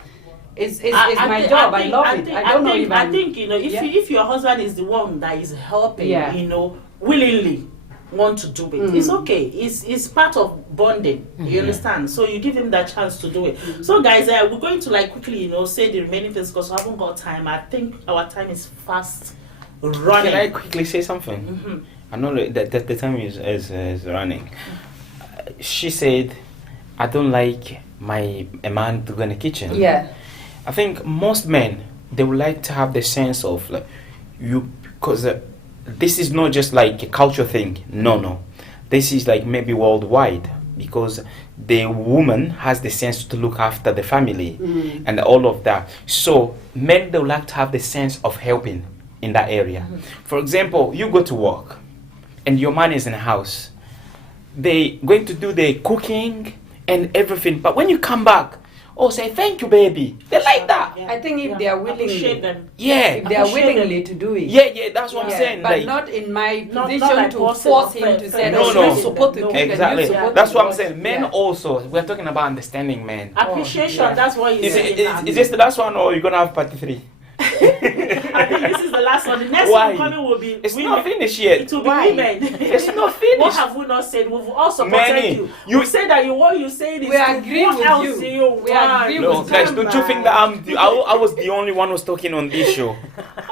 It's my job. I love it. I don't know if I I'm- think, you know, Yeah. if your husband is the one that is helping, Yeah. you know, willingly want to do it, it's okay. It's part of bonding. You understand? So you give him that chance to do it. So guys, we're going to like quickly, you know, say the remaining things because we haven't got time. I think our time is fast running. Can I quickly say something? I know that the time is running. She said, "I don't like a man to go in the kitchen." Yeah. I think most men they would like to have the sense of like you because this is not just like a culture thing. No, this is like maybe worldwide because the woman has the sense to look after the family and all of that. So men they would like to have the sense of helping in that area. For example, you go to work and your man is in the house. They going to do the cooking and everything, but when you come back, oh, say thank you, baby. They like that. Yeah. I think if Yeah. they are Appreciate willingly, them. Yeah, if they are Appreciate willingly to do it. yeah. That's what I'm Yeah, saying. but like, not in my Not position like to bossing force or him to say, No, no, no. you're supposed to No. cook and exactly. you're supposed That's to what I'm wash. saying. Men Yeah. also, we're talking about understanding men. Appreciation, yeah. that's what he's Is, it, saying. is this the last one or you're gonna have part 3? I think this is the last one. The next Why? one coming will be It's women. not finished yet. It will be Why? women. It's not What finished. have we not said? We've all supported Many. you. You- You say that what you say is We agree what with else you. do you We want? agree No, with guys, you. don't you think that I was the only one who's talking on this show?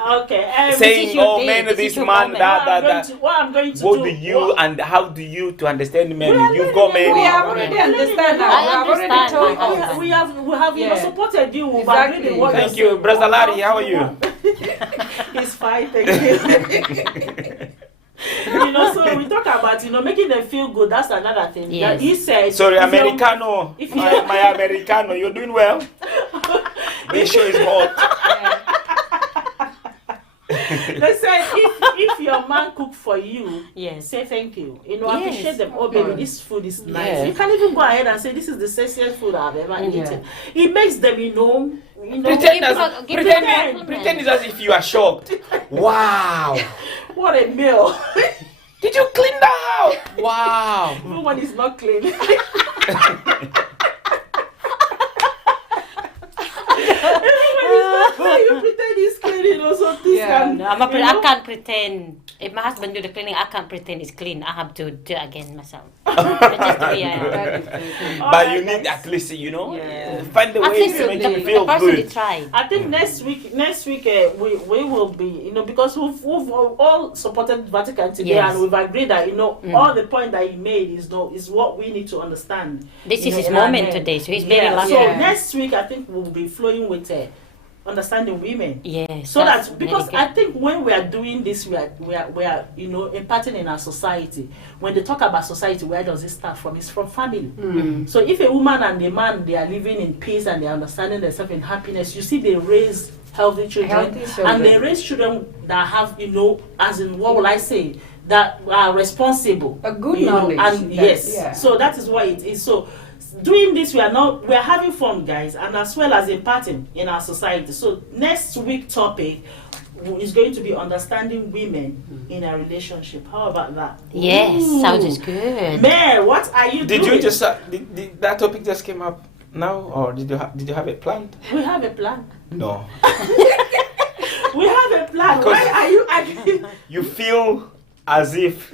Okay. Saying, your oh day, man, this this is your man, moment. that. What I'm going to What do? do you and how do you to understand men? We are You've got learning men. We more. have already understand now. I We have already understand told my you. husband. We have you know, Yeah. supported you. We've Exactly. agreed with what Thank you're you, saying. Brother What Larry. else How are do you? want? He's fine, thank you. You know, so we talk about, you know, making them feel good. That's another thing. Yes. That he said. Sorry, if you're- Americano. if My, you're- my Americano. You're doing well. This show is hot. They said if your man cook for you, Yes. say thank you. You know, Yes, appreciate them. of Oh baby, course. this food is nice. Yeah. You can even go ahead and say this is the sexiest food I've ever Yeah. eaten. It makes them, you know, Pretend, Give pretend it's as if you are shocked. Wow. what a meal. Did you clean the house? Wow. Even when it's not clean. When you pretend it's clean, you know, so things Yeah, can no, You know? I can't pretend. If my husband do the cleaning, I can't pretend it's clean. I have to do it again myself. Just to be, That is very good. But Alright, you need guys. at least, you know, Yeah. find the at ways least to make you the feel person good. tried. I think next week we will be, you know, because we've all supported Vatican today, Yes. and we've agreed that, you know, all the point that he made is what we need to understand. This you is know, his in our moment head. today, so he's very Yeah, lucky. so Yeah. next week I think we'll be flowing with understanding women. Yes. So that's that because very I think when we are doing this, we are you know, imparting in our society. When they talk about society, where does it start from? It's from family. So if a woman and a man, they are living in peace and they are understanding themselves in happiness, you see they raise healthy children, Healthy children. and they raise children that have, you know, as in, what will I say, that are responsible. A good you know, knowledge. and that- yes, yeah. so that is what it is. So doing this, we are having fun, guys, and as well as imparting in our society. So next week topic is going to be understanding women in a relationship. How about that? Yes, Ooh. sounds good. Man, what are you Did doing? you just did that topic just came up now, or did you have it planned? We have a plan. No. We have a plan. Because- Why are you arguing? You feel as if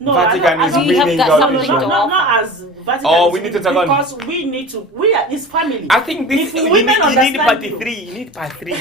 No, Vatican I is don't, We have winning got the something audition. to not as Vatican. Oh, is we need to winning, talk on- because we are it's family. I think this If you women need part understand you- 3. You need part 3.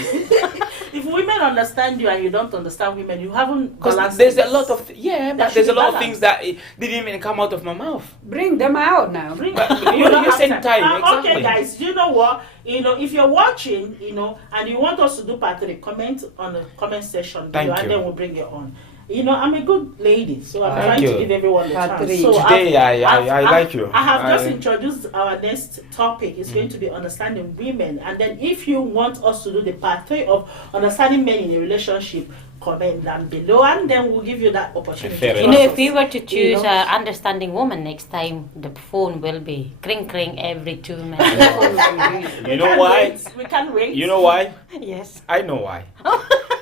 If women understand you and you don't understand women, you haven't Because balanced there's a it. lot of but should there's a be lot of balanced. things that didn't even come out of my mouth. Bring them out now. Bring- But you you don't have same time, Okay, exactly. guys, you know what? You know, if you're watching, you know, and you want us to do part 3, comment on the comment section below, Thank and you. then we'll bring it on. You know, I'm a good lady, so I'm Thank trying you. to give everyone the Part chance. 3. So Today, I like you. I have just I- introduced our next topic. It's going to be understanding women, and then if you want us to do the part 3 of understanding men in a relationship, comment down below, and then we'll give you that opportunity. Fair to You know, ask if we us. were to choose know? understanding woman next time, the phone will be cring cring every 2 minutes. We You know can't why? wait. We can't wait. You know why? Yes. I know why.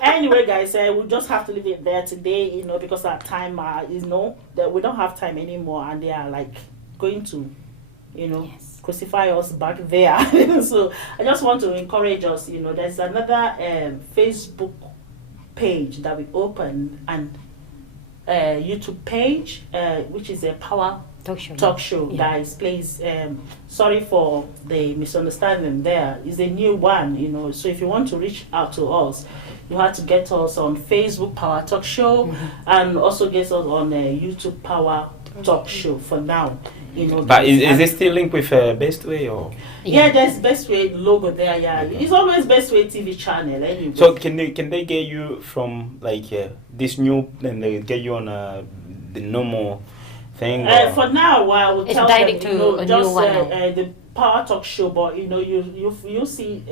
Anyway, guys, we'll just have to leave it there today, you know, because our time, you know, that we don't have time anymore, and they are like going to, you know, Yes. crucify us back there. So I just want to encourage us, you know, there's another Facebook page that we opened, and YouTube page, which is a Power Talk Show, Yeah. guys. Please, sorry for the misunderstanding there. It's a new one, you know, so if you want to reach out to us, you have to get us on Facebook Power Talk Show, and also get us on YouTube Power Talk Show for now, you know. But is and- it still linked with Best Way or? yeah, there's Best Way logo there. Yeah, it's always Best Way TV channel anyway. So can they get you from like this new, then they get you on the normal thing? Or? For now, I will It's tell direct them, to you know, a just new one now. the Power Talk Show, but you know, you see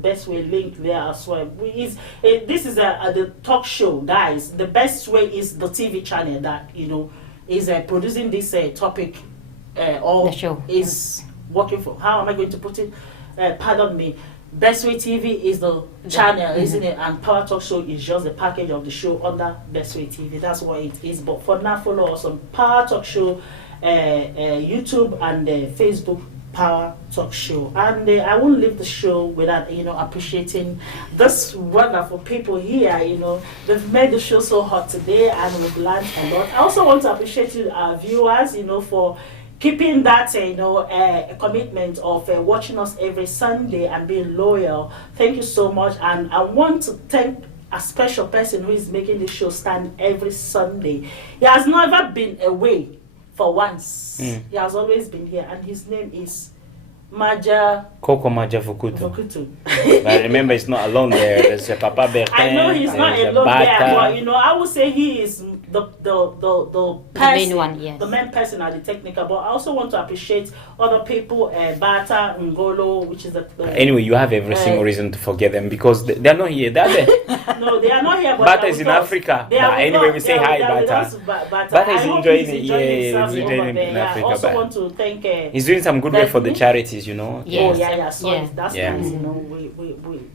Best Way link there as well. This is the talk show, guys. The Best Way is the TV channel that, you know, is producing this topic, or The show. is working for. How am I going to put it? Pardon me. Best Way TV is the channel, isn't it? And Power Talk Show is just the package of the show under Best Way TV. That's what it is. But for now, follow us on Power Talk Show, YouTube, and Facebook Power Talk Show. And I won't leave the show without, you know, appreciating this wonderful people here. You know, they've made the show so hot today, and we've learned a lot. I also want to appreciate you, our viewers, you know, for keeping that commitment of watching us every Sunday and being loyal. Thank you so much, and I want to thank a special person who is making this show stand every Sunday. He has never been away for once. He has always been here, and his name is Maja Coco Majavukutu. Vokutu. But remember, it's not alone there. There's a Papa Bertin. I know he's not there's a alone there, Bata. but you know, I would say he is the person, main one, yes. the main person at the technical. But I also want to appreciate other people, Bata, Ngolo, which is the Anyway, you have every single reason to forget them because they're not here. They're there. no, they are not here. But Bata they are is with in us. Africa. They are But with anyway, us. we say They are hi, with Bata. us, Bata. Bata is I hope enjoying he's it. enjoying Yeah, himself he's over enjoying it there. in Yeah, Africa, I also but want to thank. He's doing some good work for the Daphne. charities, you know. Yeah. Oh yeah. So Yeah. that's Yeah. nice. You know,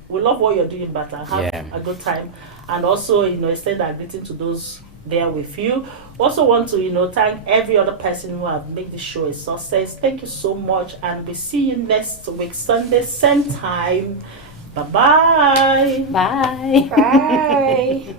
we love what you're doing, but have Yeah. a good time, and also, you know, extend our greeting to those there with you. Also want to, you know, thank every other person who have made this show a success. Thank you so much, and we see you next week Sunday, same time. Bye-bye. Bye. Bye.